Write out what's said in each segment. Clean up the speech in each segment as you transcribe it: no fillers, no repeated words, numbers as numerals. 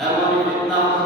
এমন ফিতনা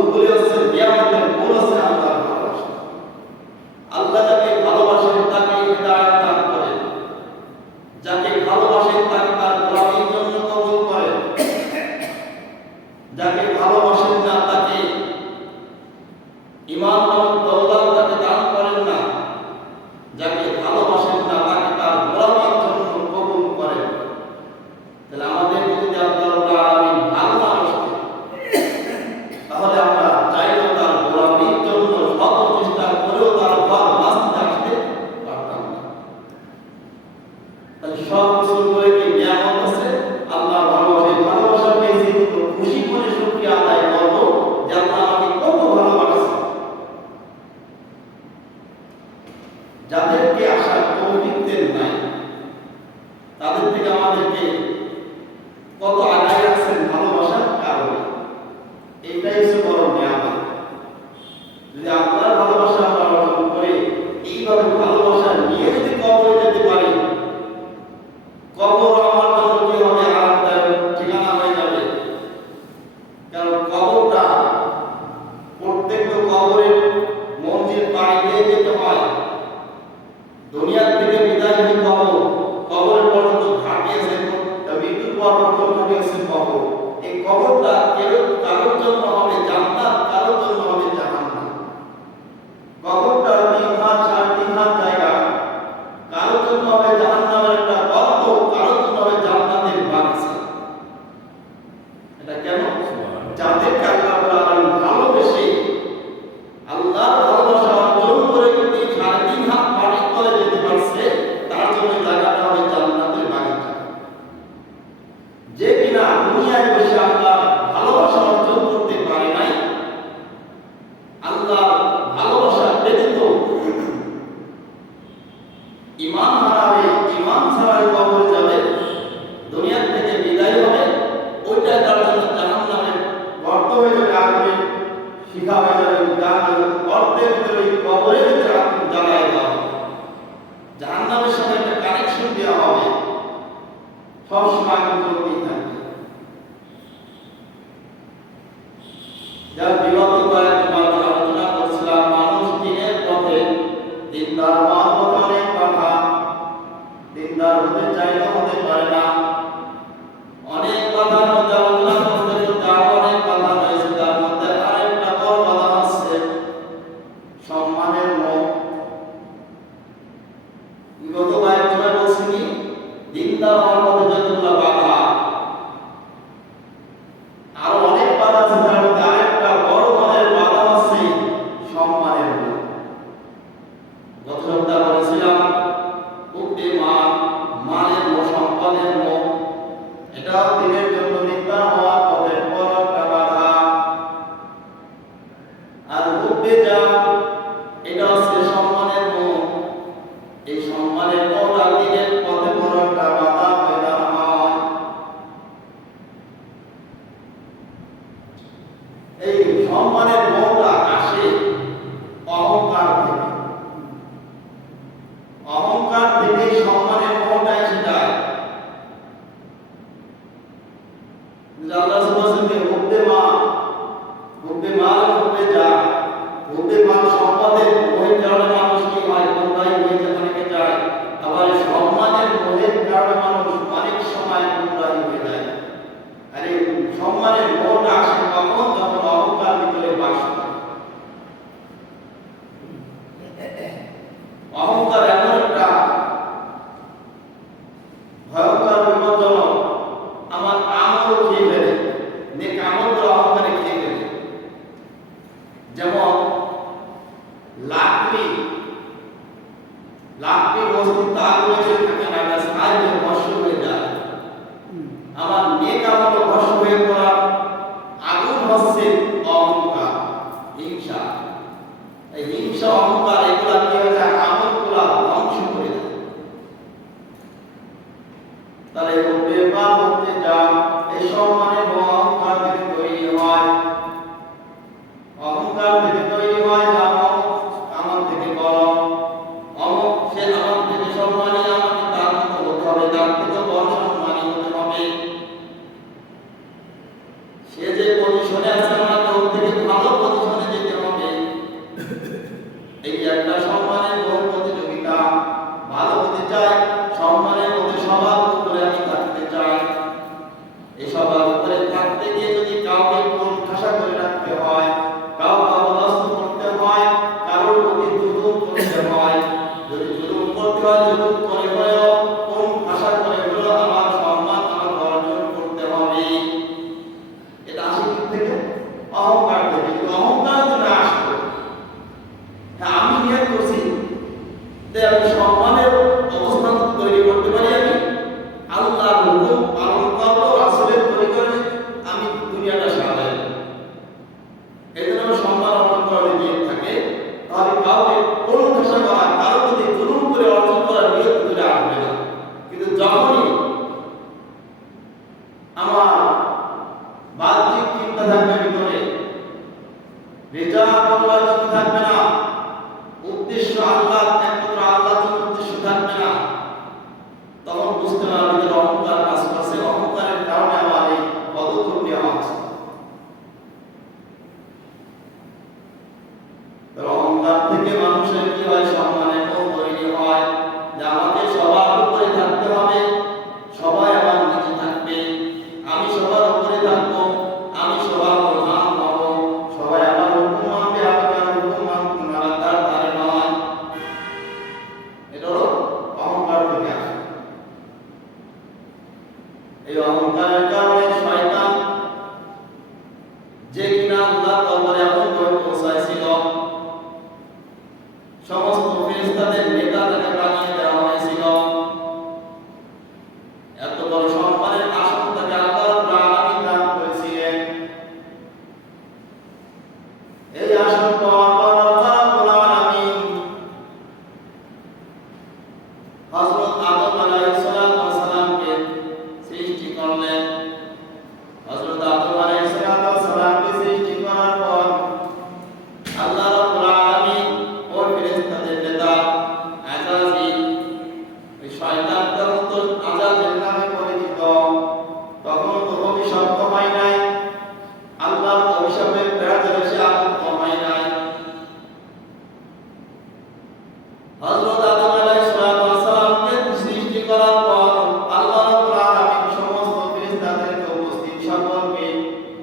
সবগুলি হচ্ছে নিয়ামতের মূল হচ্ছে আল্লাহর ভালোবাসা। আল্লাহ যাকে ভালোবাসেন তাকে হিদায়াত দান করেন, যাকে ভালোবাসেন তাকে তার গোলামীর জন্য কবুল করেন, যাকে ভালোবাসেন না তাকে ঈমান নামক দৌলত তাকে দান করেন না, যাকে ভালোবাসেন না তাকে তার গোলামীর জন্য কবুল করেন। তাহলে আমাদের যদি আল্লাহ রাব্বুল আলামিন ভালোবাসেন তাহলে আমরা চাইলেও তার গোলামীর জন্য শত চেষ্টা করেও তার ঘর বাঁচতে আসতে পারতাম না। তাহলে সব কিছু করে কি নিয়ামত আছে আল্লাহ ভালোবাসেন। ভালোবাসা পেয়েছি কিন্তু খুশি করে শুকরিয়া আদায় করবো যে আল্লাহ আমাকে কত ভালোবাসেন। যাদেরকে আসার তৌফিক দেন নাই তাদের থেকে আমাদেরকে কত আগায় রাখছেন ভালোবাসার কারণে। এইটাই হচ্ছে বড় নিয়ামত। যদি আপনার ভালোবাসা আমরা অর্জন করে এইভাবে ভালোবাসা নিয়ে যদি কবরে যেতে পারি, কবর আমার জন্য কি হবে? আরামদায়ক ঠিকানা হয়ে যাবে। কারণ কবরটা প্রত্যেক কবরের মঞ্জিল পাড়ি দিয়ে যেতে হয়। দুনিয়া থেকে বিদায় হয়ে কবরের পর্যন্ত ঘাটিয়েছে, মৃত্যুর পর পর্যন্ত ঘাটিয়েছে কবর। এই কবরটা কেউ কারোর জন্য হবে জান্নাত, কারোর জন্য হবে জাহান্নাম। কবরটা 3 হাত 3.5 হাত জায়গা, কারোর জন্য হবে জাহান্নামের একটা গর্ত, কারোর জন্য হবে জান্নাতের বাগিচা। এটা কেন? যাদেরকে আল্লাহ রাব্বুল আলামিন ভালোবেসে আল্লাহর ভালোবাসা অর্জন করে কিন্তু 3.5 হাত মাটির তলে যেতে পারছে, তার জন্য জায়গাটা হবে জান্নাতের বাগিচা। যে কিনা দুনিয়ায় বসে আল্লাহ ভালোবাসা অর্জন করতে পারে নাই, আল্লাহ ভালোবাসা ব্যতীত ঈমান হারাবে, ঈমান ছাড়াই কবরে যাবে, দুনিয়া থেকে বিদায় হবে, ওইটা তার জন্য জাহান্নামের গর্ত হয়ে যাবে, আগুনের শিখা হয়ে যাবে। গর্তের ভিতরে কবরের ভিতরে আগুন জ্বালায় দেওয়া হবে, জাহান্নামের সাথে একটা কানেকশন দেওয়া হবে, সবসময় আগুন জ্বলতেই থাকবে। যার বিগত কয়েকবার আলোচনা করছিলাম, মানুষ দিনের পথে দিনদার হওয়ার পথে অনেক কথা, দিনদার হতে চাইলে হতে পারে না। অনেক কথার মধ্যে আলোচনা করতে করতে আরো অনেক কথা রয়েছে। তার মধ্যে আরেকটা বড় কথা হচ্ছে সম্মানের মোহ। বিগত কয়েকবার বলছি কি দিনদার হওয়ার পথে যতগুলো বাধা, আরো অনেক বাধা আছে। তার মধ্যে আরেকটা বড় মানের বাধা হচ্ছে সম্মানের মোহ। গত সপ্তাহে বলেছিলাম উক্তি মানের মোহ, সম্পদের মোহ, এটাও দিনের জন্য দিনদার হওয়ার পথের বড় একটা বাধা। আর উঠবে যা, এটা হচ্ছে সম্মানের মোহ। এই সম্মানের মোহটা দিনের পথে বড় একটা বাধা হয়ে দাঁড়ায়। এই সম্মানের মোহটা আসে অহংকার থেকে। অহংকার থেকে সম্মানের মোহটা এসে যায়। আল্লাহ সুবহানাহু সম্পদের মোহের কারণে মানুষ কি হয়? গুমরাহী হয়ে যেখানে যায়। আবার সম্মানের মোহের কারণে মানুষ অনেক সময় গুমরাহী হয়ে যায়। আর এই সম্মানের মোহটা আসে কখন? যখন অহংকার ভিতরে বাস করে। অহংকার এমন একটা ভয়ঙ্কর বিপজ্জনক, আমার আমল খেয়ে ফেলে, নেক আমলগুলো অহংকারে খেয়ে ফেলে। যেমন লাকড়ি বস্তু আগুনে থাকে না, এটা ছাই হয়ে ভস্ম হয়ে যায়। আমার নেক আমল ভস্ম হয়ে পড়া আগুন হচ্ছে অহংকার, হিংসা। এই হিংসা অহংকার এগুলা কি হয়ে যায়? আমলগুলা ধ্বংস করে দেয়। তাহলে বেপার হতে যা, এই সম্মানের অহংকার থেকে তৈরি হয়। অহংকার থেকে তৈরি হয় আমার থেকে বড়, অমুক সে আমার থেকে সম্মানী, আমাকে তার মতো হতে হবে, তার থেকে বড় সম্মানী হতে হবে। সে যে পজিশনে আছে আমাকে ওর থেকে ভালো অহংকার থেকে, অহংকার যদি না আসতো, হ্যাঁ আমি নিয়ত করছি যে আমি সম্মানের অবস্থান তৈরি করতে পারি, আমি আল্লাহর হুকুম পালন করবো, রাসূলের তরিকায় আমি দুনিয়াটা সাজাই। এই জন্য সম্মান অর্জন করার নিয়ত থাকে, তাহলে কাউকে প্রশংসা করা, কারো প্রতি জুলুম করে অর্জন করার নিয়ত করে আসবে না। কিন্তু যখনই আমার বাহ্যিক চিন্তা থাকবে ভিতরে, রেজা আল্লাহর জন্য থাকবে না, উদ্দেশ্য আল্লাহ, একমাত্র আল্লাহর জন্য উদ্দেশ্য থাকবে না, তখন বুঝতে পারবে যে অহংকার কাজ করছে, অহংকারের কারণে আমার এই পদক্ষেপটি হচ্ছে। অহংকার থেকে মানুষের কি হয়? সম্মানের বোধ তৈরি হয় যে আমাকে সবার উপরে থাকতে হবে, সবাই আমার নিচে থাকবে, আমি সবার উপরে থাকবো, আমি সবার প্রধান হব, সবাই আমার হুকুম মানবে, আমি কারো হুকুম মানব না, তার ধারে নয়। এটা হলো অহংকার থেকে আসে। এই অহংকারের কারণে শয়তান, যে কিনা আল্লাহ দরবারে এমন করে পৌঁছাইছিল, সমস্ত ফেরেশতাদের নেতা তাকে বানিয়ে দেওয়া হয়েছিল, এত বড় সম্মানের আসন তাকে আল্লাহ রাব্বুল আলামিন দান করেছিলেন। এই আসন পাওয়ার পর আল্লাহ রাব্বুল আলামিন হযরত আদম আলাইহিস সালামকে সৃষ্টি করলেন। হযরত আদম আলাইহিস সালামকে সৃষ্টি করার পর আল্লাহ রাব্বুল আলামিন ওর ফেরেশতাদের নেতা আযাজিল, এই শয়তানটা তো আযাজিল নামে পরিচিত, তখন তো অভিশপ্ত হয় নাই, আল্লাহর অভিশাপের প্রেরণে সে আবদ্ধ হয় নাই। হযরত আদম আলাইহিস সালামকে সৃষ্টি করার পর আল্লাহ রাব্বুল আলামিন সমস্ত ফেরেশতাদেরকে উপস্থিত সকলকে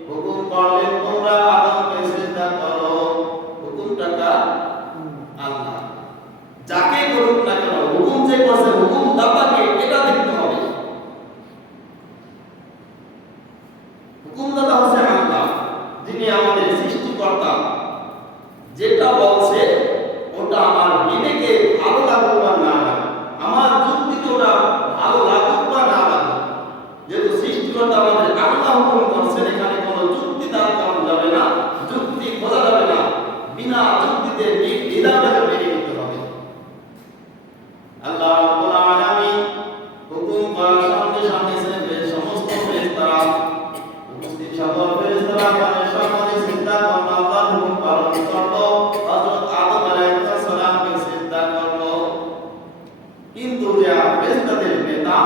হুকুম করলেন, তোমরা আদমকে সিজদা করো। হুকুমটা কার? আল্লাহ। যাকে করুক না কেন, হুকুম যে করছে, হুকুম দাতাকে এটা দেখতে হবে। হুকুম দাতা হচ্ছে আল্লাহ, যিনি আমাদের সৃষ্টিকর্তা। যেটা বলছে ওটা আমার বিবেকে ভালো লাগুক বা না লাগুক, আমার যুক্তিতে ওটা ভালো লাগুক বা না লাগুক, যেহেতু সৃষ্টিকর্তা আমাদের আল্লাহ হুকুম করছেন, এখানে কোনো যুক্তি দাঁড় করানো যাবে না, যুক্তি খোঁজা যাবে না, বিনা যুক্তিতে নির্দ্বিধায় মেনে নিতে হবে। আল্লাহ রাব্বুল আলামিন হুকুম করার সঙ্গে সঙ্গে সমস্ত ফেরেশতারা উপস্থিত, সকল ফেরেশতারা মানে সকলে সিজদা করলো, আল্লাহর হুকুম পালন করলো, হযরত আদম আলাইহিস সালামকে সিজদা করলো। কিন্তু যে ফেরেশতাদের নেতা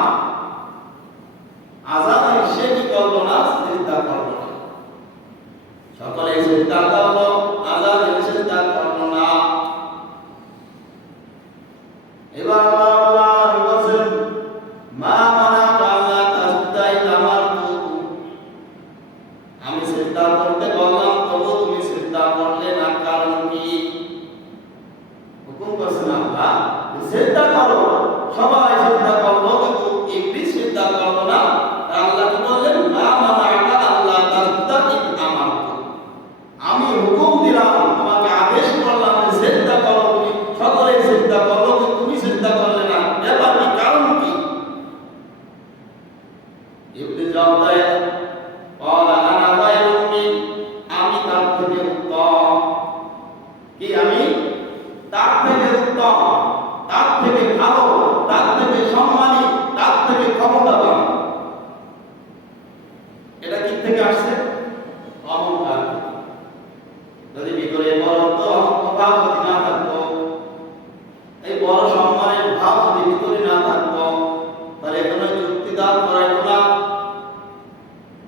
আযাজিল, সে কি করলো না? সিজদা করলো না। সকলে সিজদা করলো, আযাজিল সিজদা করলো না। এবার আল্লাহ বলেন, মা মানাকা আল্লা তাসজুদা ইয আমারতু, আমি সিজদা করতে বললাম তবু তুমি সিজদা করলে না, কারণ কি? হুকুম করছেন আল্লাহ সিজদা করো, সবাই সিজদা করলো, কিন্তু ইবলিস সিজদা করলো না। আল্লাহ কি বললেন? মা মানাকা আল্লা তাসজুদা ইয আমারতু, আমি হুকুম দিলাম, তোমাকে আদেশ করলাম যে সিজদা করো, তুমি সকলে সিজদা করো, কিন্তু তুমি সিজদা করলে না, ব্যাপার কি? কারণ কি? ইবলিস জবাব দেয়, ক্বালা আনা খায়রুম মিন, আমি তার থেকে উত্তম। কি? আমি তার থেকে উত্তম, তার থেকে ভালো, তার থেকে সম্মানী, তার থেকে ক্ষমতাবান। এটা কি থেকে আসছে? অহংকার। যদি ভিতরে বড়ত্ব ভাব যদি না থাকতো, এই বড় সম্মানের ভাব যদি ভিতরে না থাকতো, তাহলে কোনো যুক্তি দাঁড় করাইতো না।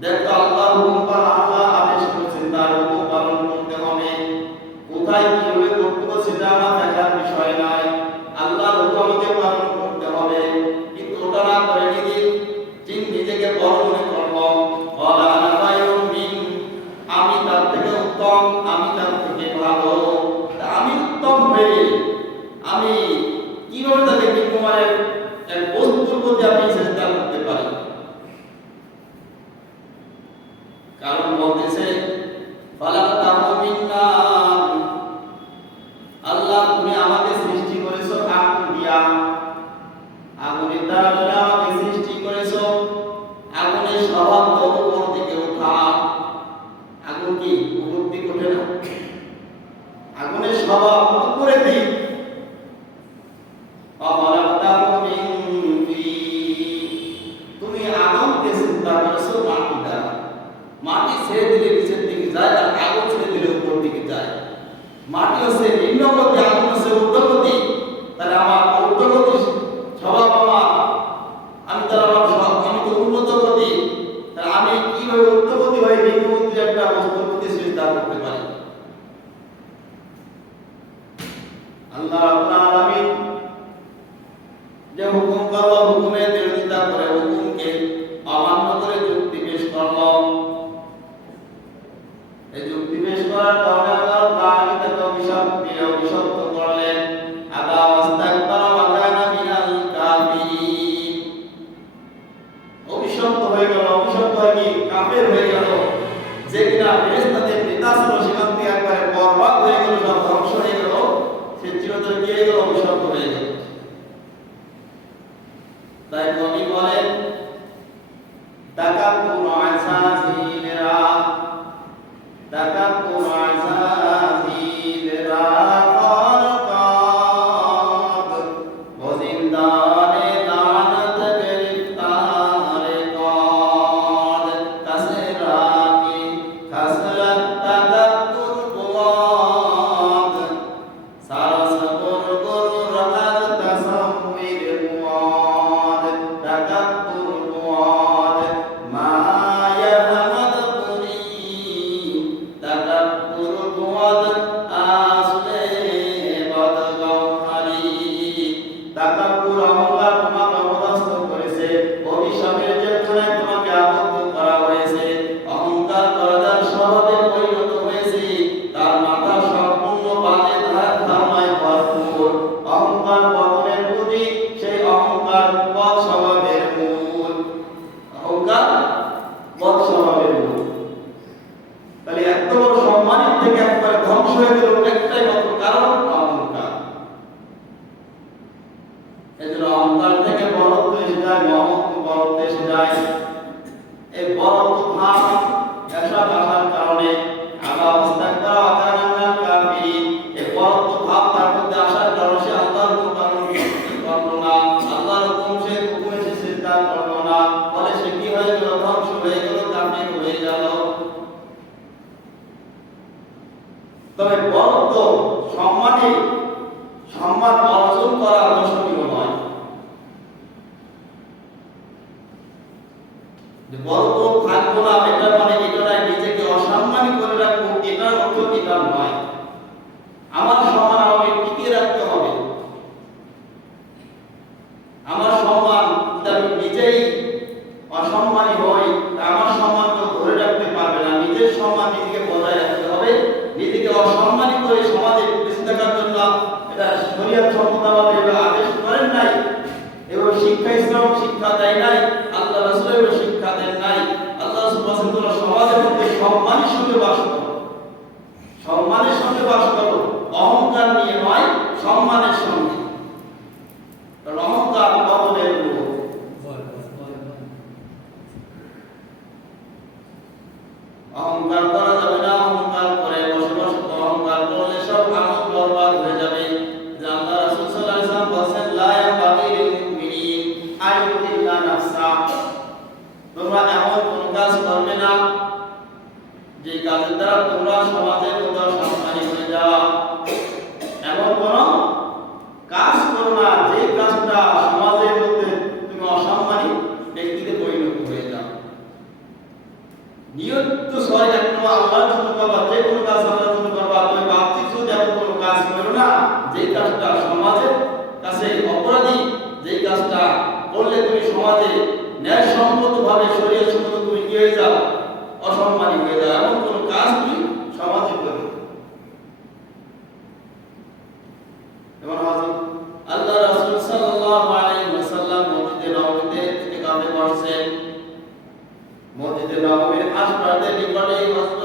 দেখতো আল্লাহ হুকুম পালন, আল্লাহ আদেশ করেছেন, তার হুকুম পালন করতে হবে। কোথায় কিভাবে করতে হবে সেটা আমার দেখার বিষয় নয়, আল্লাহর হুকুম আমাকে পালন করতে হবে। কিন্তু ওটা না করে নিজেকে বড় মনে করলো, ক্বালা আনা খায়রুম মিন, আমি তার থেকে উত্তম, আমি তার থেকে ভালো। আমি উত্তম হয়ে আমি কিভাবে তাকে নিম্নমানের এক বস্তুর প্রতি আমি চেষ্টা করতে পারি? কারণ বলতেছে ফালা আগুন কি উপলব্ধি করে না? আগুনের স্বভাব উপরে দিক তুমি আগুনকে চিন্তা করেছো মাটি দ্বারা, মাটি ছেড়ে দিলে নিচের দিকে যায় আর আগুন ছেড়ে দিলে উপর দিকে যায়। মাটি হচ্ছে নিম্নগতি, আগুন হচ্ছে ঊর্ধ্বগতি। তাহলে আমার ঊর্ধ্বগতি স্বভাব আমার, আমি তো উন্নত গতি, তাহলে আমি কিভাবে ঊর্ধ্বগতি হয়ে নিম্নগতির একটা বস্তুর প্রতি চিন্তা করতে পারি? আল্লাহ রাব্বুল আলামিন যে হুকুম করলো, হুকুমের বিরোধিতা করে হুকুমকে অমান্য করে যুক্তি পেশ করলো। এই যুক্তি পেশ করার কারণে আল্লাহ তাআলা তাকে অভিশপ্ত করলেন। আবা ওয়াস্তাকবারা ওয়া কানা মিনাল কাফিরিন। অভিশপ্ত হয়ে গেল, অভিশপ্ত হয়ে কি কাফের হয়ে গেল। যে কিনা ফেরেশতাদের নেতা ছিল সেখান থেকে একবারে বরবাদ হয়ে গেল, সব ধ্বংস হয়ে গেল, সে চিরতরে কি হয়ে গেল? অভিশপ্ত হয়ে গেল। তাই কবি বলেন তাকাব্বুর আযাজিলরা, তাকাব্বুর আযাজিলরা ফারকাত ওয়া জিন্দানে লানত গিরফতারে কাদ কাসরাকি খাসলাত তাকাব্বুর বুয়াদ সারসবুর গুর রাহাত তাসাম্মির বুয়াদ তাকাব্বুর বুয়াদ মা ইয়াহমাদ পুরি তাকাব্বুর বুয়াদ আসলে বাদ গওহারি। তাকাব্বুর অহংকার তোমাকে অপদস্থ করেছে, অভিশাপের জেলখানায় তোমাকে আবদ্ধ করা হয়েছে। অহংকার করার স্বভাবে পরিণত হয়েছে, তার মাথা সম্পূর্ণ বাজে ধারণায় ভরপুর। অহংকার পতনের প্রতি, সেই অহংকার বদ স্বভাবের মূল। অহংকার বদ স্বভাবের মূল। তাহলে এত বড় সম্মানের থেকে একবার ধ্বংস হয়ে গেল একটাই মাত্র কারণ, অহংকার। এজন্য অহংকার থেকে বড়ত্ব এসে যায়, বড়ত্ব এসে যায়। এই বড়ত্ব ভাব এসব আসার কারণে আবা ওয়াস্তাকবারা ওয়া কানা মিনাল কাফিরিন, এই বড়ত্ব ভাব তার মধ্যে আসার কারণে সে আল্লাহর হুকুম পালন করলো না, আল্লাহর হুকুম সে হুকুমে সে চিন্তা করলো না। ফলে সে কি হয়ে গেল? ধ্বংস হয়ে গেল, কাফির হয়ে গেল। তবে বড়ত্ব সম্মান অর্জন করা দর্শনীয় নয়। যে বড়ত্ব থাকবো না এটা মানে এটা নয়, নিজেকে অসম্মানী করে রাখবো এটার অর্থ এটা নয়। আমার সম্মান আমাকে টিকিয়ে রাখতে হবে। আমার সম্মান যদি আমি নিজেই অসম্মানী হই, আমার সম্মান কেউ ধরে রাখতে পারবে না। নিজের সম্মান নিজেকে বজায় রাখতে হবে। নিজেকে অসম্মানী করে সমাজে বেঁচে থাকার জন্য এটা শরীয়ত সম্মতভাবে আদেশ করেন নাই, এবং শিক্ষা ইসলাম শিক্ষা দেয় নাই, আল্লাহ রাসূলের শিক্ষা দেন নাই। আল্লাহ সুবহানাহু ওয়া তাআলা সমাজের মধ্যে সম্মানের সঙ্গে বাস করো, সম্মানের সঙ্গে বাস করো, অহংকার নিয়ে নয়, সম্মানের সঙ্গে। কারণ অহংকার পতনের মূল। অহংকার করা যাবে না। অহংকার করে বসবাস, অহংকার করলে সব আমল বরবাদ হয়ে যাবে। যে আল্লাহ রাসূল সাল্লাল্লাহু আলাইহি ওয়াসাল্লাম বলেন লা ইয়ানবাগি লিল মুমিনিন আইয়ুদিল্লা নাফসা, তোমরা এমন কোন কাজ করবে না যে কাজের দ্বারা তোমরা সমাজের মধ্যে অসম্মানী হয়ে যাও। এমন কোন কাজ করো না যে কাজটা সমাজের মধ্যে তুমি অসম্মানী ব্যক্তিতে পরিণত হয়ে যাও। নিয়ত তো সবাই একটু আল্লাহর জন্য করবা, যে কোনো কাজ আল্লাহর জন্য করবা। তুমি বাহ্যিক শুধু এমন কোনো কাজ করো না যে কাজটা সমাজের কাছে অপরাধী, যে কাজটা করলে তুমি সমাজে ন্যায়সম্মতভাবে শরীয়ত সম্মত তুমি কি হয়ে যাও? অসম্মানী হয়ে যাও। এমন কোনো কাজ তুমি সমাজে করো। এবং আল্লাহ রাসূল সাল্লাল্লাহু আলাইহি ওয়াসাল্লাম মসজিদে নববীতে ইতিকাফে বসেন। মসজিদে নববীর আশপাশে নিকটে হযরত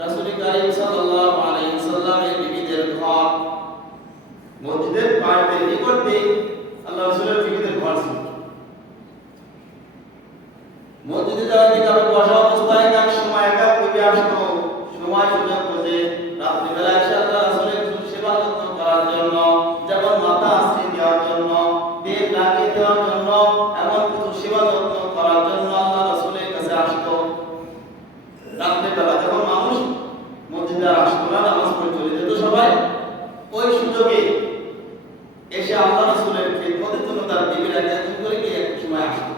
রাসূল কারীম সাল্লাল্লাহু আলাইহি ওয়াসাল্লামের বিবিদের ঘর। মসজিদের পাশে নিকটে আল্লাহ রাসূলের বিবিদের ঘর ছিল। মসজিদে যাওয়ার দিকে আমি বসা অবস্থায় এক সময় একা কবি আসতো সময় সুযোগ বুঝে রাত্রিবেলা এসে আল্লাহ রাসূলের সেবা যত্ন করার জন্য, যেমন মাথা আশ্রয় দেওয়ার জন্য, তেল লাগিয়ে দেওয়ার জন্য, এমন কিছু সেবা যত্ন করার জন্য আল্লাহ রাসূলের কাছে আসতো। রাত্রিবেলা যখন মানুষ মসজিদে আসতো না, নামাজ পড়ে চলে যেত সবাই, ওই সুযোগে এসে আল্লাহ রাসূলের খিদমতের জন্য তার বিবিরা একজন করে গিয়ে এক সময় আসতো।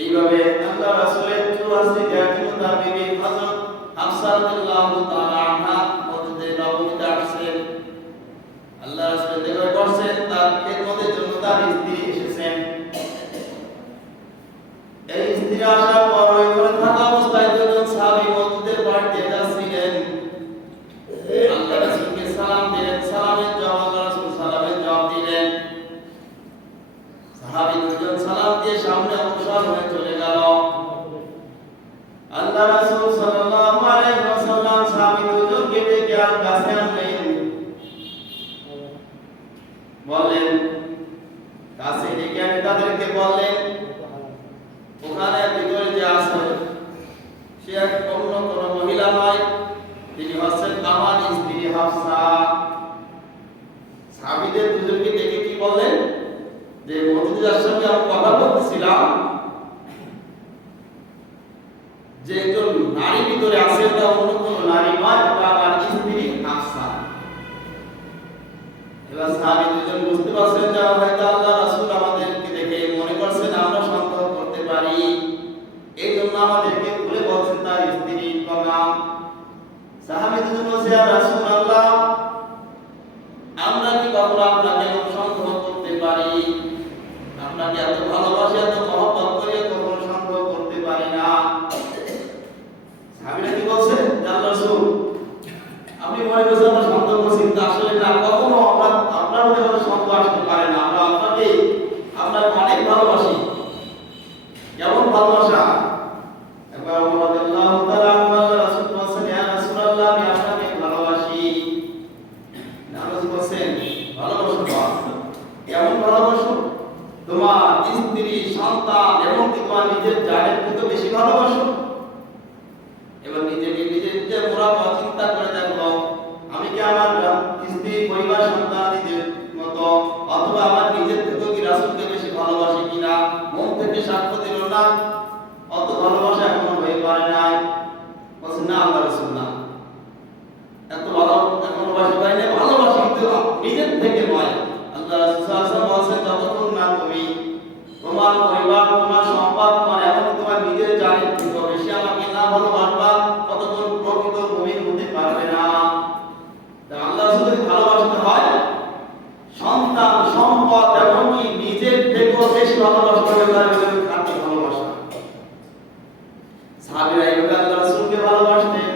এইভাবে আল্লাহ রাসূলের চুয়াশি দেওয়ার জন্য তার বিবি হযরত হাফসা রাদিয়াল্লাহু তাআলা আনহা মসজিদে নববীতে আসছেন। আল্লাহ রাসূল দেখা করছেন, তার খিদমতের জন্য তার স্ত্রী এসেছেন। এই স্ত্রী আসার পর ওই ঘরে থাকা অবস্থায় দুজন সাহাবী মসজিদের বাড়িতে যাচ্ছিলেন। আল্লাহ রাসূলকে সালাম দিলেন, সালামের জবাব আল্লাহ রাসূল সালামের জবাব দিলেন। সাহাবী দুজন সালাম দিয়ে সামনে অগ্রসর হয়ে চলে গেল। আল্লাহ রাসূল সাল্লাল্লাহু আলাইহি ওয়াসাল্লাম সাহাবী দুজনকে ডেকে আর কাছে আনলেন, বললেন, কাছে ডেকে আনে তাদেরকে বললেন, ওখানে ভিতরে যে আছে সে এক অন্য কোনো মহিলা নয়, তিনি হচ্ছেন আমার স্ত্রী হাফসা। সাহাবীদের দুজনকে ডেকে কি বললেন, যে মসজিদের সঙ্গে আমি কথা বলতেছিলাম, যে একজন নারী ভিতরে আছে, তা অন্য কোনো নারী নয়, তা আমার স্ত্রী হাফসা। এবার সাহাবী দুজন বুঝতে পারছেন যে হয়তো আল্লাহ রাসূল আমাদেরকে দেখে মনে করছেন আমরা সন্দেহ করতে পারি, এই জন্য আমাদেরকে বলে বলছেন তার স্ত্রীর নাম। সাহাবী দুজন বলছে, ইয়া রাসূলুল্লাহ, আমরা কি কখনো আপনাকে সন্দেহ করতে পারি? আপনাকে এত ভালোবাসি, এত মহব্বত করি, কখনো সন্দেহ করতে পারি না। সাহাবীরা কি বলছে, ইয়া রাসূল, আপনি মনে করছেন আমরা সন্দেহ করছি, কিন্তু আসলে না, কখনো আপনার মধ্যে কোনো সন্দেহ আসতে পারে না। আমরা আপনাকে অনেক ভালোবাসি। কেমন ভালোবাসা? একবার ওমর রাদিয়াল্লাহু তাআলা আল্লাহ রাসূল বলেছেন, ইয়া রাসূলুল্লাহ, আমি আপনাকে ভালোবাসি। নামাজ বলেন, ভালোবাসো তো। কেমন ভালোবাসো? তোমার স্ত্রী, সন্তান এবং তোমার নিজের জানের থেকে বেশি ভালোবাসো। এবার নিজেকে যে মোরাবা চিন্তা করে দেখো, আমি কি আমার স্ত্রী, পরিবার, সন্তান নিজের মতো অথবা আমার নিজের থেকে কি রাসূলকে বেশি ভালোবাসি কিনা? মন থেকে সাক্ষ্য দিল না, অত ভালোবাসা এখনো হয়ে পারে নাই। বলছেন, না আল্লাহ রাসূল, না, এত ভালো এখনো বাসি পাই না, ভালোবাসি কিন্তু নিজের থেকে নয়। আল্লাহ রাসূল সাল্লাল্লাহু আলাইহি ওয়াসাল্লাম বলেছেন, যতক্ষণ না তুমি তোমার পরিবার, তোমার সম্পদ, তোমার এমনকি তোমার নিজের জানের থেকে বেশি আমাকে না ভালোবাসবা, ততক্ষণ প্রকৃত মুমিন হতে পারবে না। আল্লাহ রাসূলকে ভালোবাসতে হয় সন্তান, সম্পদ এমনকি নিজের থেকেও বেশি ভালোবাসতে হবে, তার কাছে ভালোবাসা। সাহাবীরা এইভাবে আল্লাহ রাসূলকে ভালোবাসতেন।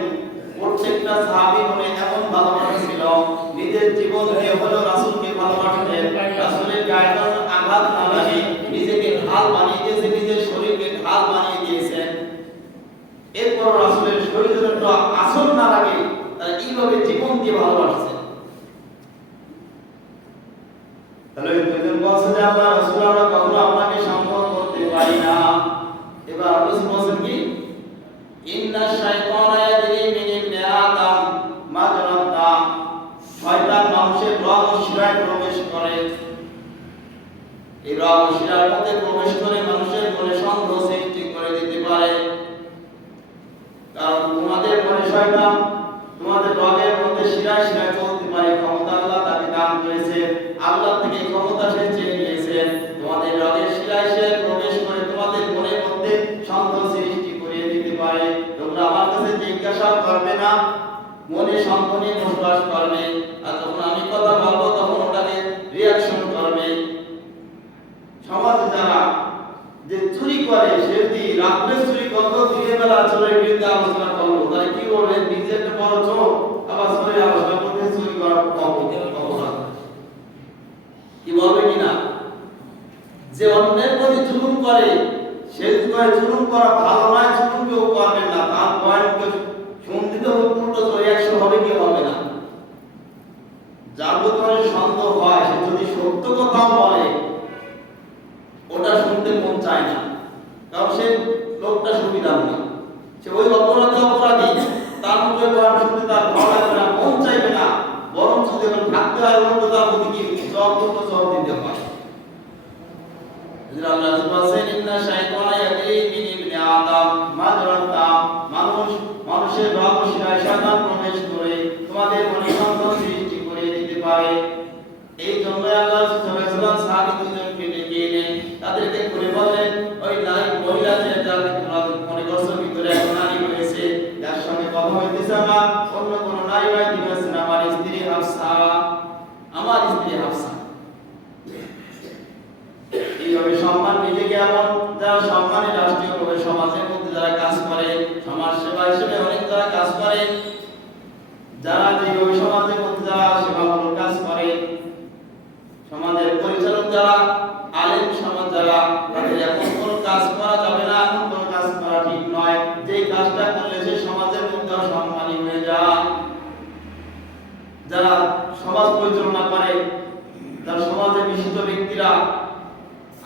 প্রত্যেকটা সাহাবী মনে এমন ভালোবাসা ছিল, নিজের জীবন দিয়ে হলেও রাসূলকে ভালোবাসতেন। রাসূলের গায়ে আঘাত না লাগে নিজেকে ঢাল বানিয়ে দিয়েছেন, নিজের শরীরকে ঢাল বানিয়ে দিয়েছেন। এরপর রাসূলের শরীরের একটু আসর না লাগে, তারা এইভাবে জীবন দিয়ে ভালোবাসছেন। তাহলে দুজন বলছে যে আল্লাহ রাসূল, আমরা কখনো আপনাকে সন্দেহ করতে পারি না। এবার আল্লাহ বলছেন কি, ইন্না শাইতানা ইয়াজরি মিন ইবনি আদম মাজরাতা, শয়তান মানুষের রগ ও শিরায় প্রবেশ করে। এই রগ ও শিরার মধ্যে প্রবেশ করে মানুষের মনে সন্দেহ সৃষ্টি করে দিতে পারে। কারণ তোমাদের মনে শয়তান তোমাদের রগের মধ্যে শিরায় শিরায় চলতে পারে, ক্ষমতা আল্লাহ তাকে দান করেছে, আল্লাহ থেকে ক্ষমতা সে চেয়ে নিয়েছেন। তোমাদের রগের শিরায় শিরায় প্রবেশ করে তোমাদের মনের মধ্যে সন্দেহ সৃষ্টি করে দিতে পারে। তোমরা আমার কাছে জিজ্ঞাসা করবে না, মনে সন্দেহ নিয়ে বসবাস করবে, আর যখন আমি কথা বলবো তখন ওটাকে রিঅ্যাকশন করবে। সমাজে যারা যে চুরি করে, সে যদি রাত্রে চুরি করতো, দিনের বেলা চোরের বিরুদ্ধে আলোচনা করলো, তাহলে কি করবে? নিজে একটা বড় চোর, আবার চোরের আলোচনা করতে চুরি করার অপরাধ কি বলবে কিনা? যে অন্যের প্রতি জুলুম করে, সে যদি জুলুম করা ভালো নয়, জুলুম কেউ করবে না, তার পয়েন্টকে শুনতে হবে, উল্টো চলে 100 হবে কি হবে না। যার ব্যাপারে সন্দেহ হয়, সে যদি সত্য কথা বলে, ওটা শুনতে মন চায় না, কারণ সে লোকটা সুবিধার না। মানুষের রহস্যায় শয়তান প্রবেশ করে তোমাদের মনে সন্দেহ সৃষ্টি করে দিতে পারে। এই জন্য আল্লাহ রাসূল সাল্লাল্লাহু আলাইহি ওয়াসাল্লাম দুজনকে ডেকে এনে তাদেরকে করে বলেন, ওই মহিলা যে যাকে তোমরা মনে করছো ভিতরে এক নারী রয়েছে, যার সঙ্গে কথা হইতেছে আমার অন্য কোনো নারী নয়, তিনি হচ্ছেন আমার স্ত্রী হাফসা, আমার স্ত্রী হাফসা। এইভাবে সম্মান নিজেকে এমন যারা সম্মানী রাষ্ট্রীয়ভাবে সমাজের মধ্যে যারা কাজ করে, সমাজ সেবা হিসেবে অনেক যারা কাজ করে, যারা যেভাবে সমাজের মধ্যে যারা সেবামূলক কাজ করে, সমাজের পরিচালক যারা, আলেম সমাজ যারা, তাদের এমন কোনো কাজ করা যাবে না, এমন কোনো কাজ করা ঠিক নয় যে কাজটা করলে সে সমাজের মধ্যে সম্মানী হয়ে যায়। যারা সমাজ পরিচালনা করে, যারা সমাজের বিশিষ্ট ব্যক্তিরা,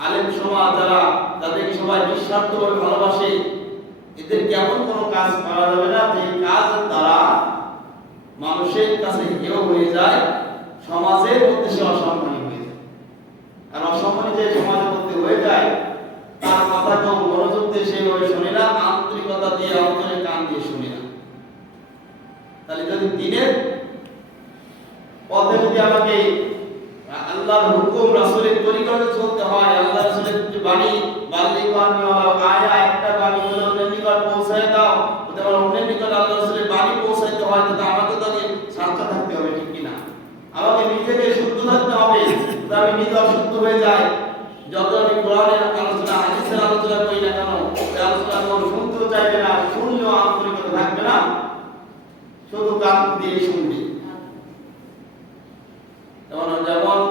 আলেম সমাজ যারা, তাদেরকে সবাই নিঃস্বার্থভাবে ভালোবাসে, এদের কেমন কোনো কাজ করা যাবে না যে কাজ দ্বারা মানুষের কাছে হেয় হয়ে যায়, সমাজের মধ্যে সে অসম্মানী হয়ে যায়। আর অসম্মানী যে সমাজের মধ্যে হয়ে যায়, তার কথা কেউ মনোযোগ দিয়ে সেইভাবে শুনে না, আন্তরিকতা দিয়ে অন্তরে কান দিয়ে শুনে না। তাহলে যদি দিনের পথে যদি আমাকে আল্লাহর হুকুম রাসূলের তরিকাতে চলতে হয়, আল্লাহ রাসূলের বাণী বাল্লিগু আন্নী ওয়ালাউ আয়া, একটা বাণী হলো অন্যের নিকট পৌঁছায় দাও, অথবা অন্যের নিকট আল্লাহ রাসূলের বাণী পৌঁছাইতে হয়, তাহলে আমাকে তো আগে সাচ্চা থাকতে হবে, ঠিক কি না? আমাকে নিজেকে শুদ্ধ থাকতে হবে। যদি আমি নিজে অশুদ্ধ হয়ে যাই, যত আমি কোরআনের আলোচনা হাদিসের আলোচনা করি না কেন, এই আলোচনা কেউ শুনতেও চাইবে না, শুনলেও আন্তরিকতা থাকবে না, শুধু কান দিয়ে শুনবে। যেমন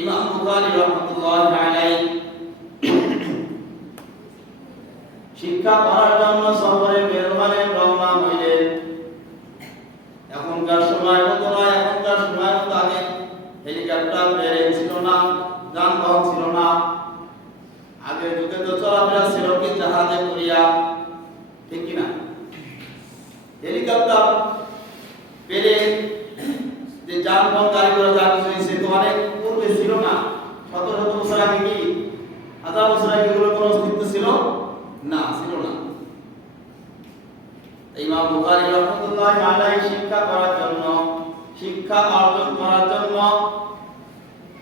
ইমাম বুখারী রাহমাতুল্লাহি আলাইহি শিক্ষা করার জন্য সফরে বের হলেন, রওনা হইলেন। এখনকার সময় মতো নয়, এখনকার সময় মতো আগে হেলিকপ্টার, প্লেন ছিল না, যানবাহন ছিল না। আগের যুগে তো চলাফেরা ছিল কি জাহাজে করিয়া, ঠিক কি না? হেলিকপ্টার, প্লেন, যে যানবাহন গাড়ি ঘোড়া যা কিছু হয়েছে তো অনেক পূর্বে ছিল না। শত শত বছর আগে কি, হাজার বছর আগে এগুলোর কোনো অস্তিত্ব ছিল না, ছিল না। ইমাম বুখারী রাহমাতুল্লাহি আলাইহি শিক্ষা করার জন্য, শিক্ষা অর্জন করার জন্য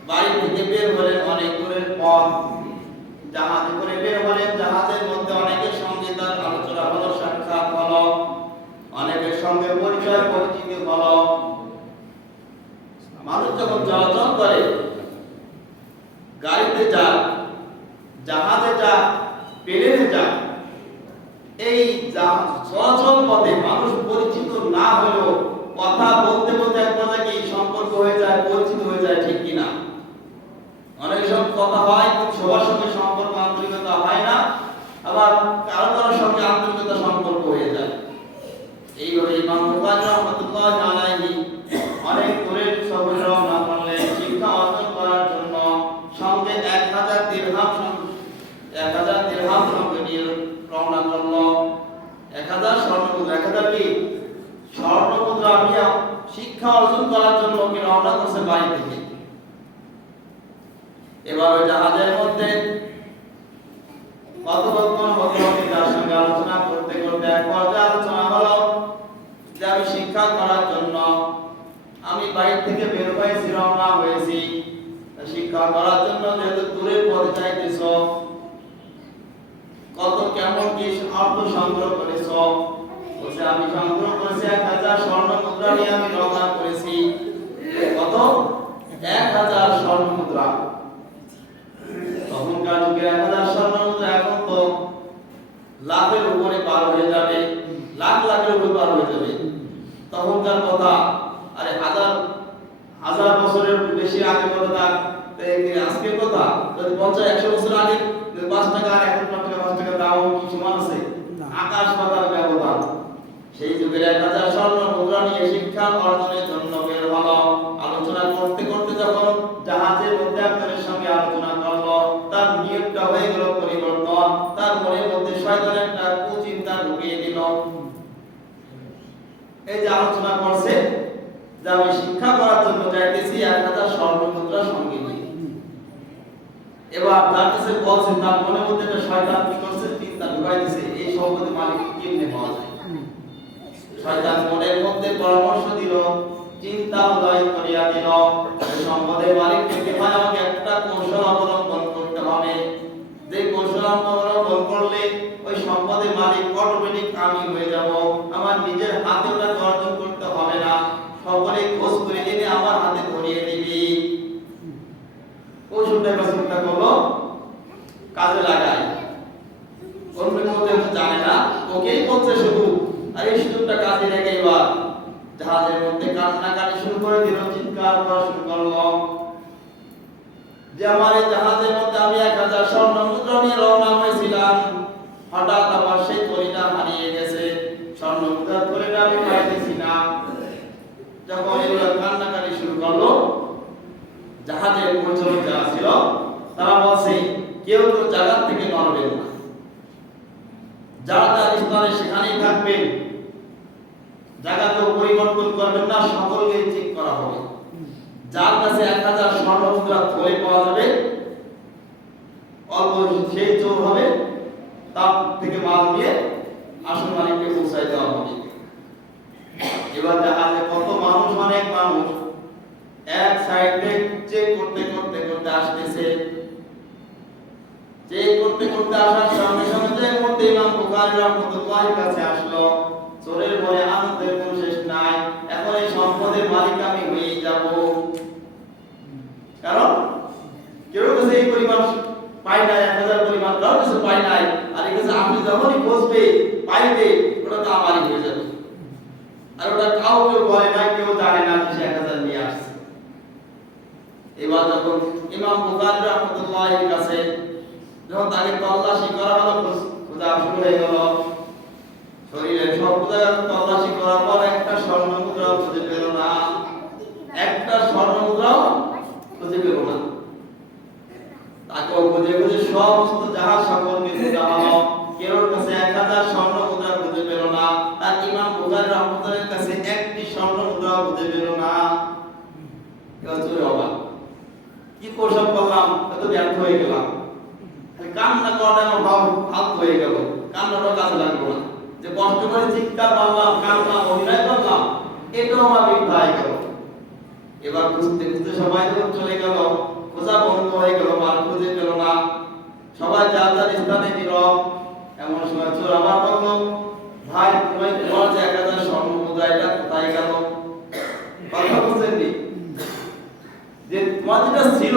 বাড়ি থেকে বের হলেন, অনেক দূরের পথ, জাহাজে করে বের হলেন। জাহাজের মধ্যে অনেকের সঙ্গে তার আলোচনা হলো, সাক্ষাৎ হলো, অনেকের সঙ্গে পরিচয় পরিচিতি হলো। মানুষ যখন চলাচল করে, গাড়িতে যাক, জাহাজে যাক, প্লেনে যাক, এই চলাচল পথে মানুষ পরিচিত না হলেও কথা বলতে বলতে এক পর্যায়ে কি সম্পর্ক হয়ে যায়, পরিচিত হয়ে যায়, ঠিক কিনা? অনেক সব কথা হয়, সবার সঙ্গে সম্পর্ক আন্তরিকতা হয় না, আবার কারো কারোর সঙ্গে আন্তরিকতা সম্পর্ক হয়ে যায়। এইভাবে ইমাম বুখারী রাহমাতুল্লাহি আলাইহি অনেক দূরের সফরে রওনা করলেন শিক্ষা অর্জন করার জন্য। সঙ্গে 1000 দিরহাম সঙ্গে নিয়ে রওনা করলো। 1000 স্বর্ণমুদ্রা, 1000 কি স্বর্ণমুদ্রা নিয়ে শিক্ষা অর্জন করার জন্য কি রওনা করছে বাড়ি থেকে। এভাবে জাহাজের মধ্যে কথোপকথন হতে হতে তার সঙ্গে আলোচনা করতে করতে এক পর্যায়ে আলোচনা হলো যে আমি শিক্ষা করার জন্য আমি বাইরে থেকে বের হয়েছি, রওনা হয়েছি শিক্ষা করার জন্য। যেহেতু দূরের পথে যাইতেছ, কত কেমন কি অর্থ সংগ্রহ করেছ? বলছে আমি সংগ্রহ করেছি 1000 স্বর্ণ মুদ্রা নিয়ে আমি রওনা করেছি। কত? 1000 স্বর্ণ মুদ্রা। তখনকার যুগে 1000 স্বর্ণ মুদ্রা এখন তো লাখের উপরে পার হয়ে যাবে, লাখের উপরে পার হয়ে যাবে। তখনকার কথা, আরে হাজার বছরের বেশি আগে কথা, আজকের কথা যদি 50-100 বছর আগে 5 টাকা আর এখন 5 টাকা দাম কি সমান আছে? আকাশ পাতাল ব্যবধান। সেই যুগের 1000 স্বর্ণ মুদ্রা নিয়ে শিক্ষা অর্জনের জন্য বের হলো। আলোচনা করতে করতে যখন জাহাজের মধ্যে আপনাদের সঙ্গে আলোচনা করলো, তার নিয়তটা হয়ে গেল পরিবর্তন। তার মনের মধ্যে শয়তান একটা কুচিন্তা ঢুকিয়ে দিল। এই যে আলোচনা করছে যে আমি শিক্ষা করার জন্য যাইতেছি 1000 স্বর্ণ মুদ্রা সঙ্গে নিয়ে। এবার তার কাছে বলছে, তার মনের মধ্যে একটা শয়তান কি করছে, চিন্তা ঢুকাই দিছে, এই সম্পত্তি মালিক কেমনে পাওয়া যায়। শয়তান মনের মধ্যে পরামর্শ দিল, চিন্তা উদয় করিয়া দিল, সম্পদের মালিককে ভাই আমাকে একটা কৌশল অবলম্বন করতে হবে, যে কৌশল অবলম্বন করলে ওই সম্পদের মালিক অটোমেটিক আমি হয়ে যাব, আমার নিজের হাতে ওটা অর্জন করতে হবে না, সকলে খোঁজ করে এনে আমার হাতে ধরিয়ে দিবি। কৌশলটা চিন্তা করলো, কাজে লাগাই। অন্য কেউ তো জানে না, ওকেই বলছে শুধু, আর এই সুযোগটা কাজে লেগে এবার জাহাজের মধ্যে কান্নাকাটি শুরু করে দিল, চিৎকার করা শুরু করলো যে আমার এই জাহাজের মধ্যে আমি 1000 স্বর্ণ মুদ্রা নিয়ে রওনা হয়েছিলাম, হঠাৎ আমার সেই থলিটা হারিয়ে গেছে, স্বর্ণ মুদ্রা থলিটা আমি পাইতেছি না। যখন এগুলো কান্নাকাটি শুরু করলো, জাহাজের পরিচালক যারা ছিল তারা বলছে কেউ তো জায়গা থেকে নড়বেন না, যারা তার স্থানে সেখানেই থাকবেন, জায়গাতেও পরিবর্তন করবেন না, সকলকে চেক করা হবে। যার কাছে 1000 স্বর্ণ মুদ্রা ধরে পাওয়া যাবে, অল্প সেই চোর হবে, তার থেকে মাল নিয়ে আসল মালিককে পৌঁছায় দেওয়া হবে। এবার জাহাজে কত মানুষ, অনেক মানুষ এক সাইডে চেক করতে করতে করতে আসতেছে, চেক করতে করতে আসার সঙ্গে সঙ্গে যে মুহূর্তে ইমাম বুখারী রাহমাতুল্লাহির কাছে আসলো, চোরের ভয়ে আনন্দের কোনো শেষ নাই, এখন এই সম্পদের মালিক আমি হয়েই যাব। কারণ কেউ কাছে এই পরিমাণ পাই নাই, 1000 পরিমাণ কারো কাছে পাই নাই, আর এই কাছে আপনি যখনই খুঁজবে পাইবে, ওটা তো আমারই হয়ে যাবে। আর ওটা কাউকে বলে নাই, কেউ জানে না যে সে 1000 নিয়ে আসছে। এবার যখন ইমাম বুখারী রাহমাতুল্লাহির কাছে যখন তাকে তল্লাশি করা হলো, খোঁজা শুরু হয়ে গেল, শরীরের সব জায়গা তল্লাশি করার পর একটা স্বর্ণ মুদ্রাও খুঁজে পেল না, একটা স্বর্ণ মুদ্রাও খুঁজে পেল না। তাকেও খুঁজে খুঁজে সমস্ত জাহাজ সকলকে খোঁজা হলো, কেউ কাছে 1000 স্বর্ণ মুদ্রা খুঁজে পেল না, আর ইমাম বুখারী রাহমাতুল্লাহির কাছে একটি স্বর্ণ মুদ্রাও খুঁজে পেল না। এবার চলে অবাক, কি কৌশল করলাম, এত ব্যর্থ হয়ে গেলাম, কান্না করাটা আমার ভাব হাত হয়ে গেল, কান্নাটা কাজে লাগলো না, যে কষ্ট করে চিৎকার মারলাম, কান্না অভিনয় করলাম, এটাও আমার বৃথা হয়ে গেল। এবার বুঝতে বুঝতে সবাই যখন চলে গেল, খোঁজা বন্ধ হয়ে গেল, মাল খুঁজে পেল না, সবাই যার যার স্থানে দিল। এমন সময় চোর আবার বলল, ভাই তুমি তোমার যে 1000 স্বর্ণ মুদ্রা এটা কোথায় গেল? কথা বুঝছেন নি যে তোমার যেটা ছিল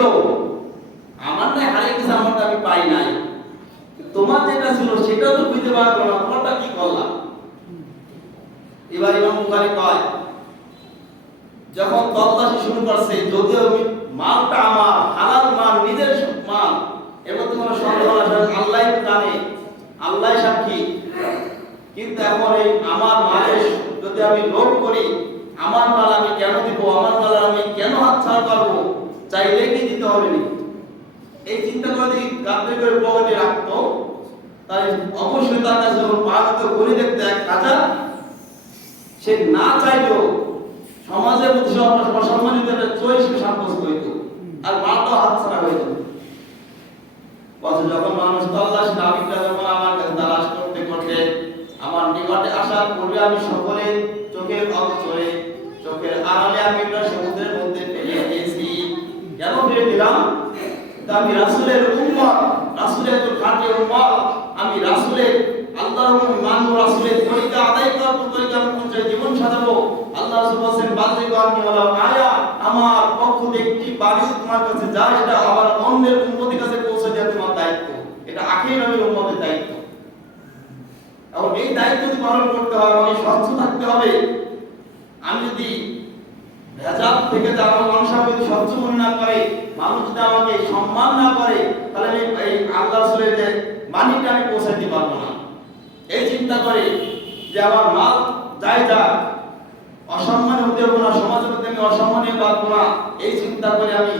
আমার নাই হারিয়ে গেছে, আমারটা আমি পাই নাই, তোমার যেটা ছিল সেটাও তো বুঝতে পারলো না, তোমারটা কি করলাম? এবার ইমাম বুখারী কয়, যখন তল্লাশি শুরু করছে, যদিও মালটা আমার হালাল মাল, নিজের মাল, এর মধ্যে কোনো সন্দেহ না, আল্লাহই জানে, আল্লাহই সাক্ষী, কিন্তু এখন এই আমার মালের যদি আমি লোভ করি, আমার মাল আমি কেন দিব, আমার মাল আমি কেন হাতছাড়া করবো, চাইলে কি দিতে হবে না? এই চিন্তা করে যদি গাত্রে করে পকেটে রাখতো, তাই অবশ্যই তার কাছে যখন পাওয়া করে দেখতে 1000, সে না চাইলেও সমাজের প্রতি অসম্মানিত একটা চোর হিসেবে সাব্যস্ত হইত, আর মালটা হাতছাড়া হয়ে যেত। যখন মানুষ তল্লাশি নাবিকরা যখন আমার কাছে তালাশ করতে করতে আমার নিকটে আসার পূর্বে আমি সকলে চোখের অগোচরে, চোখের আড়ালে আমি এটা সমুদ্রের মধ্যে ফেলে দিয়েছি। কেন ফেলে দিলাম? আমি রাসূলের উম্মত, রাসূলের খাঁটি উম্মত, আমি রাসূলের আল্লাহর মানব, রাসূলের তরিকা আদায় করব, তরিকা অনুযায়ী জীবন সাজাবো। আল্লাহ রাসূল বলেন, বাল্লিগু আন্নী ওয়ালাউ আয়া, আমার পক্ষ থেকে একটি বাণী তোমার কাছে যায়, এটা আবার অন্যের উম্মতের কাছে পৌঁছে দেওয়া তোমার দায়িত্ব, এটা আখির নবীর উম্মতের দায়িত্ব। এবং এই দায়িত্ব যদি পালন করতে হয়, আমাকে স্বচ্ছ থাকতে হবে। আমি যদি ভেজাল থেকে যাওয়া মানুষ যদি স্বচ্ছ মনে না করে, মানুষ যদি আমাকে সম্মান না করে, তাহলে আমি এই আল্লাহ রাসূলের যে বাণীটা আমি পৌঁছাতে পারবো না। এই চিন্তা করে যে আমার মাল যাই যা, অসম্মান হতে হবে না, সমাজের মধ্যে আমি অসম্মানে পারবো না, এই চিন্তা করে আমি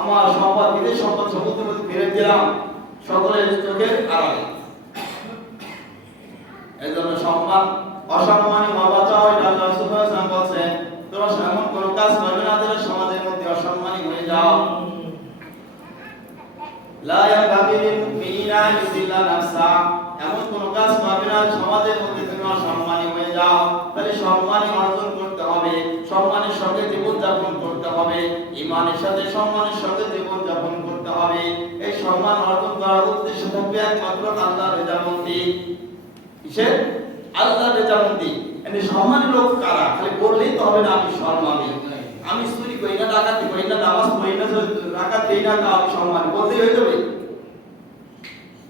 আমার সম্পদ, বিদেশ সম্পদ সমুদ্রের মধ্যে ফেলে দিলাম, সকলের চোখের আড়ালে। এই জন্য সম্মান অসম্মানী হওয়া চাও, এটা আল্লাহ রাসূল সাল্লাল্লাহু আলাইহি ওয়াসাল্লাম বলেছেন, তোমরা এমন কোনো কাজ করবে না যাতে সমাজের মধ্যে অসম্মানী হয়ে যাও। লা ইয়ানবাগি লিল মুমিনিনা ইউযিল্লা নাফসা, এমন কোনো কাজ করবে না সমাজের মধ্যে তুমি অসম্মানী হয়ে যাও। যাও, তাহলে সম্মান অর্জন করতে হবে, সম্মানের সঙ্গে জীবন যাপন করতে হবে, ঈমানের সাথে সম্মানের সঙ্গে জীবন যাপন করতে হবে। এই সম্মান অর্জন করার উদ্দেশ্য থাকবে একমাত্র আল্লাহর রেজামন্দি। কিসের? আল্লাহর রেজামন্দি। এনে সম্মানের লোক কারা? খালি বললেই তো হবে না আমি সম্মানী, আমি চুরি করি না, ডাকাতি করি না, নামাজ পড়ি না, রাকাত দেই না, তা আমি সম্মানী বলতেই হয়ে যাবে?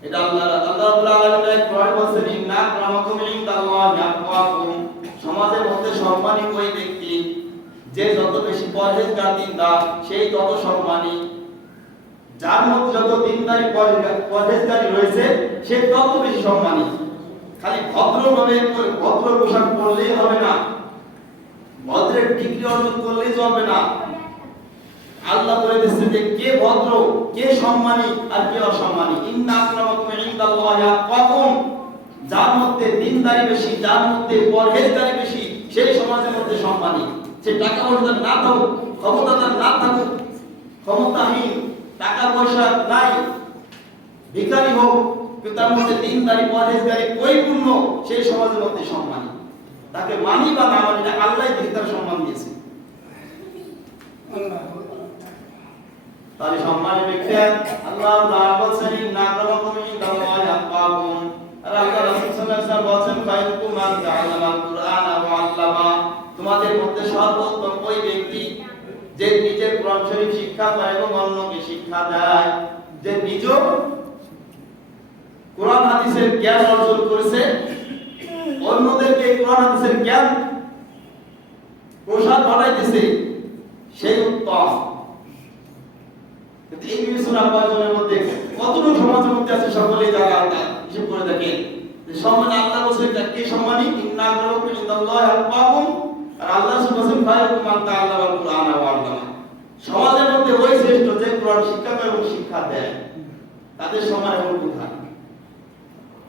এটা আল্লাহ রাব্বুল আলামিন কোরআন বলেছেন, ইন্না আক্রামাকুম ইনদাল্লাহি আতকাকুম। সমাজের মধ্যে সম্মানী ওই ব্যক্তি যে যত বেশি পরহেজগার দিনদার সেই তত সম্মানী। যার মধ্যে যত দিনদারি পরহেজগারি রয়েছে সে তত বেশি সম্মানী। খালি ভদ্রভাবে ভদ্র পোশাক পরলেই হবে না, ভদ্রের ডিগ্রি অর্জন করলেই চলবে না। আল্লাহ বলে দিয়েছেন যে কে ভদ্র, কে সম্মানী আর কে অসম্মানী। ইন্না আক্রামাকুম ইনদাল্লাহি আতকাকুম। যার মধ্যে দিনদারি বেশি, যার মধ্যে পরহেজগারি বেশি, সেই সমাজের মধ্যে সম্মানী। সে টাকা পয়সা না থাকুক, ক্ষমতাদার না থাকুক, ক্ষমতাহীন, টাকা পয়সা নাই, ভিখারি হোক, কিন্তু তার মধ্যে দিনদারি পরহেজগারি পরিপূর্ণ, সেই সমাজের মধ্যে সম্মানী। তাকে মানি বা না মানি, না আল্লাহই তার সম্মান দিয়েছে। তাহলে সম্মানের ব্যক্তি আল্লাহ তাআলা বলেন, ইন্না আক্রামাকুম ইনদাল্লাহি আতকাকুম। আর আল্লাহ রাসূল সাল্লাল্লাহু আলাইহি ওয়াসাল্লাম বলেন, খায়রুকুম মান তাআল্লামাল কুরআনা ওয়া আল্লামা। তোমাদের মধ্যে সর্বোত্তম ওই ব্যক্তি যে নিজের কোরআন শরীফ শিক্ষা দেয় এবং অন্যকে শিক্ষা দেয়, যে নিজে কোরআন হাদিসের জ্ঞান অর্জন করেছে, অন্যদেরকে কোরআন হাদিসের জ্ঞান প্রসার ঘটাইতেছে, সেই উত্তম। এই বিবেচনা প্রয়োজনের মধ্যে কতটুকু সমাজের মধ্যে আছে সকলেই যারা আল্লাহ হিসাব করে দেখেন যে সম্মান আল্লাহ বলছেন কে সম্মানী, ইন্না আক্রামাকুম ইনদাল্লাহি আতকাকুম। আর আল্লাহ সুবহানাহু খায়রুকুম মান তাআল্লামাল কুরআনা ওয়া আল্লামা। সমাজের মধ্যে ওই শ্রেষ্ঠ যে কোরআন শিক্ষা করে এবং শিক্ষা দেয়, তাদের সম্মান এবং কোথায়?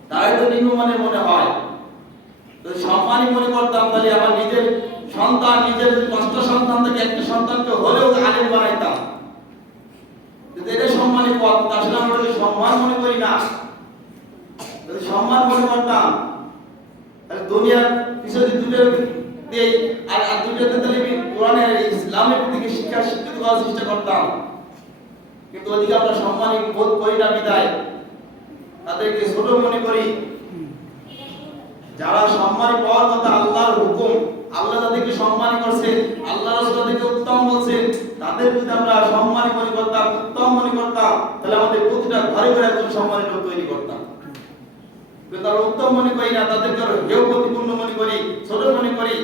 তাই তো নিম্নমানের মনে হয়। তো সম্মানই মনে করতাম, তাহলে আমার নিজের সন্তান, নিজের কষ্ট সন্তান থেকে একটা সন্তানকে হলেও আলেম বানাইতাম, এটা সম্মানের পথ। আসলে আমরা যদি সম্মান মনে করি না, যদি সম্মান মনে করতাম, তাহলে দুনিয়ার পিছনে দুটোর দেই আর দুটোতে তাহলে কোরআনের ইসলামের দিকে শিক্ষিত করার চেষ্টা করতাম। কিন্তু ওদিকে আমরা সম্মানই বোধ করি না বিদায় তাদেরকে ছোট মনে করি। যারা সম্মান পাওয়ার কথা, আল্লাহর হুকুম, আল্লাহ যাদেরকে সম্মান করছে, আল্লাহ রাসূল তাদেরকে উত্তম বলছে, তাদের যদি আমরা সম্মান মনে করতাম, উত্তম মনে করতাম, তাহলে আমাদের প্রতিটা ঘরে ঘরে একজন সম্মানী লোক তৈরি করতাম। কিন্তু আমরা উত্তম মনে করি না, তাদেরকে হেয় প্রতিপূর্ণ মনে করি, ছোট মনে করি।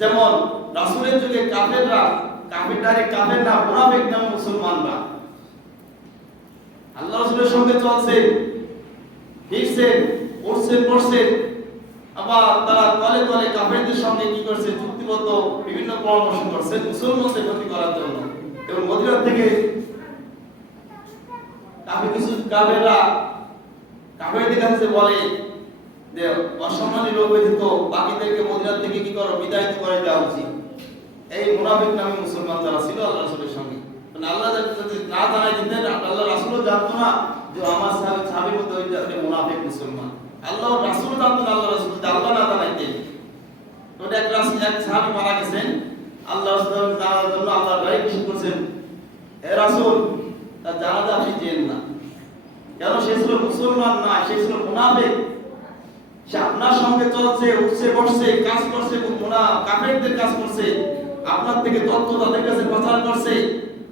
যেমন রাসূলের যুগে কাফেররা, কাফের না, মুনাফিক নামে মুসলমানরা আল্লাহ রাসূলের সঙ্গে চলছে, ফিরছে, পড়ছে, আবার তারা তলে তলে কাফেরদের সঙ্গে কি করছে, চুক্তিবদ্ধ বিভিন্ন পরামর্শ করছে মুসলমানদের ক্ষতি করার জন্য। এবং মদিনা থেকে কাফেরদের কাছে বলে যে অসম্মানী লোক ব্যতীত বাকিদেরকে মদিনা থেকে কি করো, বিদায় করে দেওয়া উচিত। এই মুনাফিক নামে মুসলমান যারা ছিল আল্লাহ রাসূলের সঙ্গে, আল্লাহ যদি না জানাই দিতেন, আল্লাহ রাসূলও জানতো না যে আমার সাহাবীর মধ্যে ওই মুনাফিক মুসলমান। আল্লাহ রাসূল জানতো না, আল্লাহ রাসূল যদি আল্লাহ না জানাইতেন। ওটা এক সাহাবী মারা গেছেন, আল্লাহ রাসূল জানার জন্য আল্লাহ ডাইরেক্ট কিছু করছেন, হে রাসূল তার জানাজা আপনি যেন না। কেন? সে ছিল মুসলমান না, সে ছিল মুনাফিক। সে আপনার সঙ্গে চলছে, উঠছে বসছে, কাজ করছে, কাফেরদের কাজ করছে, আপনার থেকে তথ্য তাদের কাছে প্রচার করছে,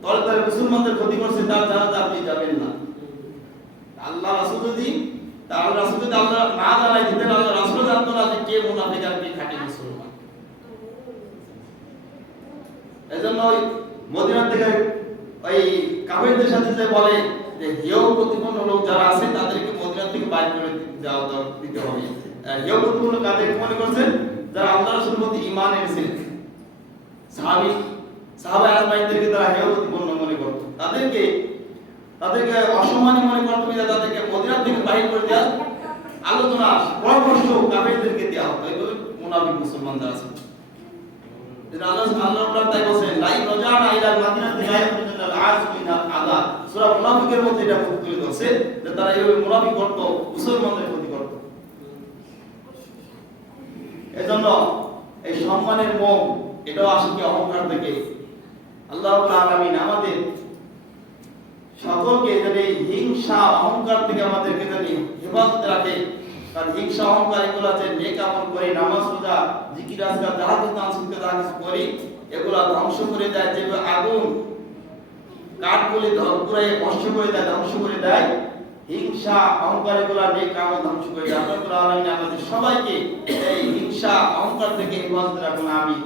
তলে তলে মুসলমানদের ক্ষতি করছে, তার জানাজা আপনি যাবেন না। আল্লাহ রাসূল যদি আল্লাহ না জানাই দিতেন, আল্লাহ রাসূল জানতো না যে কে মুনাফিক আর কে খাঁটি মুসলমান। এজন্য ওই মদিনা থেকে ওই কাফেরদের সাথে যে বলে যে হেয় প্রতিপন্ন লোক যারা আছে তাদেরকে মদিনা থেকে বাইর করে দিতে হবে। হেয় প্রতিপন্ন কাদেরকে মনে করছেন? যারা আল্লাহ রাসূলের প্রতি ঈমান এনেছেন, সাহাবা আজমাইনদেরকে তারা হেয় প্রতিপন্ন মনে করত, তাদেরকে অসম্মানী মনে করত, তাদেরকে মদিনা থেকে বাইর করে দেওয়া আলোচনা পরামর্শ কাফেরদেরকে দেওয়া হতো। এইভাবে মুনাফিক মুসলমান যারা আছে, আল্লাহ তাই বলেন, লাই রজানা ইলাল মাদিনাতি লা ইয়াখরুজুনা আল-আজ মিনাল আযা। সূরা মুনাফিকের মধ্যে এটা তুলে ধরছে যে তারা এইভাবে মুনাফিক করত, মুসলমানদের ক্ষতি করত। এজন্য এই সম্মানের মুখ এটাও আসে কি অহংকার থেকে। আল্লাহ রাব্বুল আলামিন আমাদের সকলকে যেন এই হিংসা অহংকার থেকে আমাদেরকে যেন হেফাজত রাখে। কারণ হিংসা অহংকার এগুলো যে নেক আমল করি, নামাজ রোজা জিকির আজকার যাহা কিছু আনসিকে যাহা কিছু করি এগুলা ধ্বংস করে দেয়। যে আগুন কাঠগুলি পুরাই ভস্ম করে দেয়, ধ্বংস করে দেয়, হিংসা অহংকার এগুলা নেক আমল ধ্বংস করে দেয়। আল্লাহ রাব্বুল আলামিন আমাদের সবাইকে এই হিংসা অহংকার থেকে হেফাজত রাখুন। আমিন।